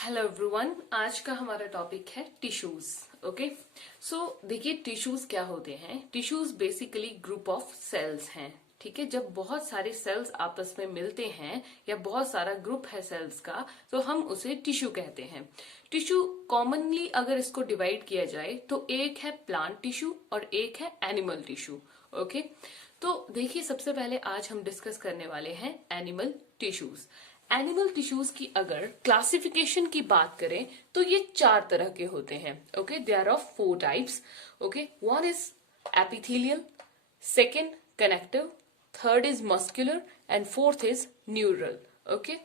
Hello everyone, आज का हमारा टॉपिक है टिश्यूज। ओके, सो देखिए टिश्यूज क्या होते हैं। Tissues basically group of cells हैं। ठीक है, जब बहुत सारे सेल्स आपस में मिलते हैं या बहुत सारा ग्रुप है सेल्स का तो हम उसे टिश्यू कहते हैं। टिश्यू कॉमनली अगर इसको डिवाइड किया जाए तो एक है प्लांट टिश्यू और एक है एनिमल टिश्यू। ओके, तो देखिए सबसे पहले आज हम डिस्कस करने वाले हैं एनिमल टिश्यूज। एनिमल टिश्यूज की अगर क्लासिफिकेशन की बात करें तो ये चार तरह के होते हैं। Okay, they are of 4 types. Okay, one is epithelial, second connective, third is muscular and fourth is neural. Okay,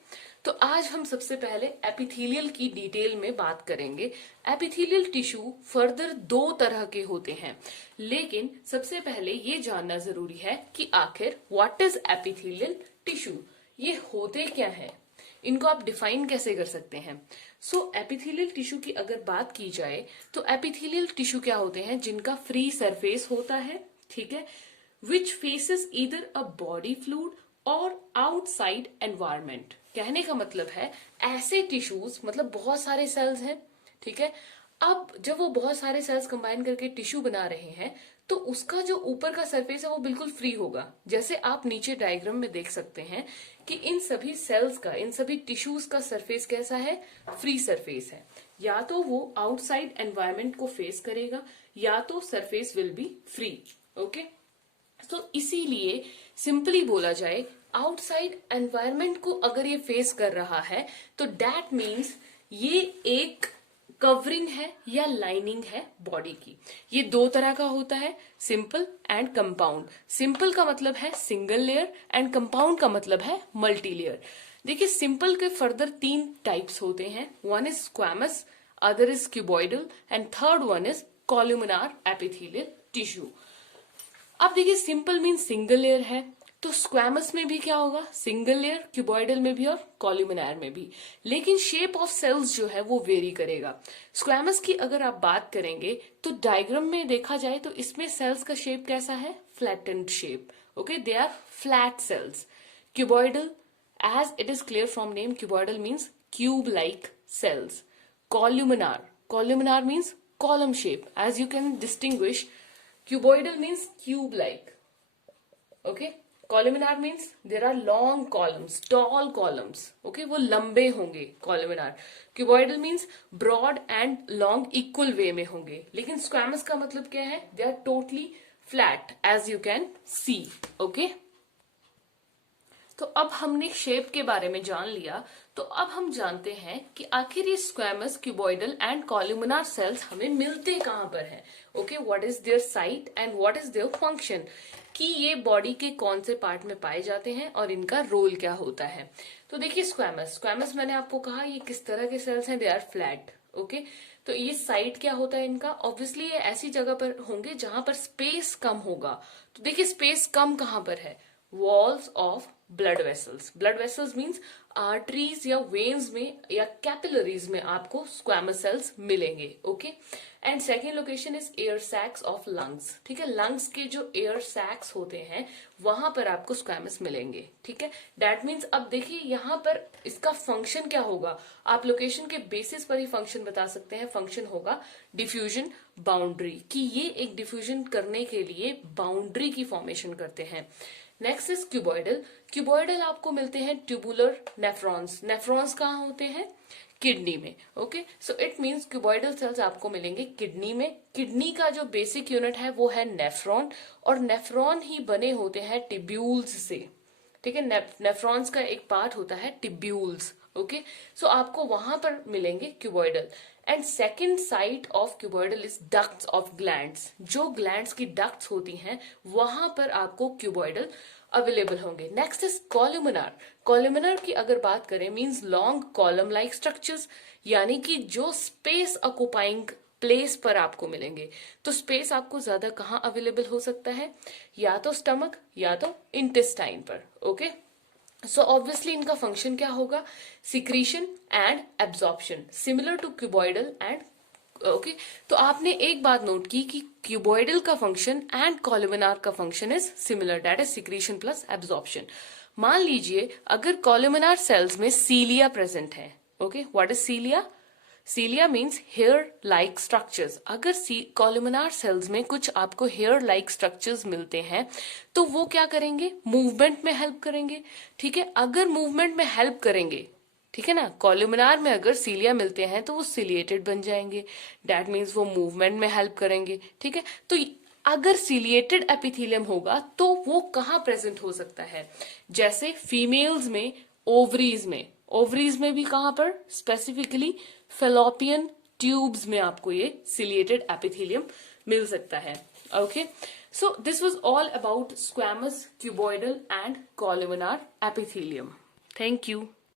तो आज हम सबसे पहले एपिथेलियल की डिटेल में बात करेंगे। एपिथेलियल टिश्यू फर्दर 2 तरह के होते हैं, लेकिन सबसे पहले ये जानना जरूरी है कि आखिर व्हाट इज एपिथेलियल टिश्यू, ये होते क्या है, इनको आप डिफाइन कैसे कर सकते हैं। सो एपिथेलियल टिश्यू की अगर बात की जाए तो एपिथेलियल टिश्यू क्या होते हैं, जिनका फ्री सरफेस होता है। ठीक है, which faces either a body fluid और आउटसाइड एनवायरमेंट। कहने का मतलब है ऐसे टिश्यूज, मतलब बहुत सारे सेल्स हैं। ठीक है, अब जब वो बहुत सारे सेल्स कंबाइन करके टिश्यू बना रहे हैं तो उसका जो ऊपर का सरफेस है वो बिल्कुल फ्री होगा। जैसे आप नीचे डायग्राम में देख सकते हैं कि इन सभी सेल्स का, इन सभी टिश्यूज का सरफेस कैसा है, फ्री सरफेस है। या तो वो आउटसाइड एनवायरमेंट को फेस करेगा या तो surface will be free. Okay, तो इसीलिए सिंपली बोला जाए आउटसाइड एनवायरमेंट को अगर ये फेस कर रहा है तो दैट मीन्स ये एक कवरिंग है या लाइनिंग है बॉडी की। ये 2 तरह का होता है, सिंपल एंड कंपाउंड। सिंपल का मतलब है सिंगल लेयर एंड कंपाउंड का मतलब है मल्टी लेयर। देखिए सिंपल के फर्दर 3 टाइप्स होते हैं। One is squamous, other is cuboidal and third one is columnar epithelial tissue. अब देखिए सिंपल मीन सिंगल लेयर है तो स्क्वैमस में भी क्या होगा, सिंगल लेयर, क्यूबॉइडल में भी और कॉलुमिनार में भी। लेकिन शेप ऑफ सेल्स जो है वो वेरी करेगा। स्क्वैमस की अगर आप बात करेंगे तो डायग्राम में देखा जाए तो इसमें सेल्स का शेप कैसा है, flattened shape. Okay, they are flat cells. Cuboidal, as it is clear from name, cuboidal means cube like cells. Columnar, columnar means column shape, as you can distinguish cuboidal means cube like. Okay, columnar means there are long columns, tall columns. Okay, वो लंबे होंगे columnar. Cuboidal means broad and long equal way में होंगे। लेकिन squamous का मतलब क्या है, they are totally flat as you can see. Okay, तो अब हमने शेप के बारे में जान लिया, तो अब हम जानते हैं कि आखिर ये squamous, cuboidal and columnar cells हमें मिलते कहां पर हैं। Okay, what is their site and what is their function, कि ये बॉडी के कौन से पार्ट में पाए जाते हैं और इनका रोल क्या होता है। तो देखिए स्क्वैमस, स्क्वैमस मैंने आपको कहा ये किस तरह के सेल्स हैं, दे आर फ्लैट। ओके, तो ये साइट क्या होता है इनका, ऑब्वियसली ये ऐसी जगह पर होंगे जहां पर स्पेस कम होगा। तो देखिए स्पेस कम कहां पर है, walls of blood vessels. Blood vessels means arteries या वेन्स में या कैपिलरीज में आपको स्क्वैमस सेल्स मिलेंगे। Okay, and second location is air sacs of lungs. ठीक है, लंग्स के जो एयर सैक्स होते हैं वहां पर आपको स्क्वैमस मिलेंगे। ठीक है, दैट मीन्स अब देखिए यहाँ पर इसका फंक्शन क्या होगा, आप लोकेशन के बेसिस पर ही फंक्शन बता सकते हैं। फंक्शन होगा डिफ्यूजन बाउंड्री, कि ये एक डिफ्यूजन करने के लिए बाउंड्री की फॉर्मेशन करते हैं। Next is cuboidal. क्यूबॉइडल आपको मिलते हैं ट्यूबुलर नेफ्रॉन्स। नेफ्रॉन्स कहाँ होते हैं, किडनी में। Okay, so it means cuboidal cells आपको मिलेंगे किडनी में। किडनी का जो बेसिक यूनिट है वो है नेफ्रॉन, और नेफ्रॉन ही बने होते हैं टिब्यूल्स से। ठीक है, नेफ्रॉन्स का एक पार्ट होता है टिब्यूल्स। ओके, सो आपको वहां पर मिलेंगे cuboidal. And second site of cuboidal is ducts of glands. जो ग्लैंड्स की डक्ट्स होती हैं वहां पर आपको क्यूबॉइडल अवेलेबल होंगे। Next is columnar. कॉलुमिनार की अगर बात करें means long column like structures, यानी कि जो स्पेस ऑक्युपाइंग प्लेस पर आपको मिलेंगे। तो स्पेस आपको ज्यादा कहाँ अवेलेबल हो सकता है, या तो स्टमक या तो इंटेस्टाइन पर। ओके, सो ऑब्वियसली इनका फंक्शन क्या होगा, secretion and absorption, similar to cuboidal and. Okay, तो आपने एक बात नोट की कि क्यूबॉइडल का फंक्शन एंड कॉलुमिनार का function is similar, that is secretion plus absorption. मान लीजिए अगर कॉलुमिनार सेल्स में सीलिया प्रेजेंट है, okay, what is cilia? Cilia means hair like structures. अगर कॉलमनार सेल्स में कुछ आपको हेयर लाइक स्ट्रक्चर्स मिलते हैं तो वो क्या करेंगे? मूवमेंट में हेल्प करेंगे। ठीक है, अगर मूवमेंट में हेल्प करेंगे, ठीक है ना, कॉलमनार में अगर सीलिया मिलते हैं तो वो सिलिएटेड बन जाएंगे, दैट मीन्स वो मूवमेंट में हेल्प करेंगे। ठीक है, तो अगर सिलिएटेड एपिथेलियम होगा तो वो कहाँ प्रेजेंट हो सकता है? जैसे फीमेल्स में ओवरीज में भी कहां पर? स्पेसिफिकली फेलोपियन ट्यूब्स में आपको ये सिलिएटेड एपिथेलियम मिल सकता है। Okay, so this was all about squamous, cuboidal and columnar epithelium. Thank you.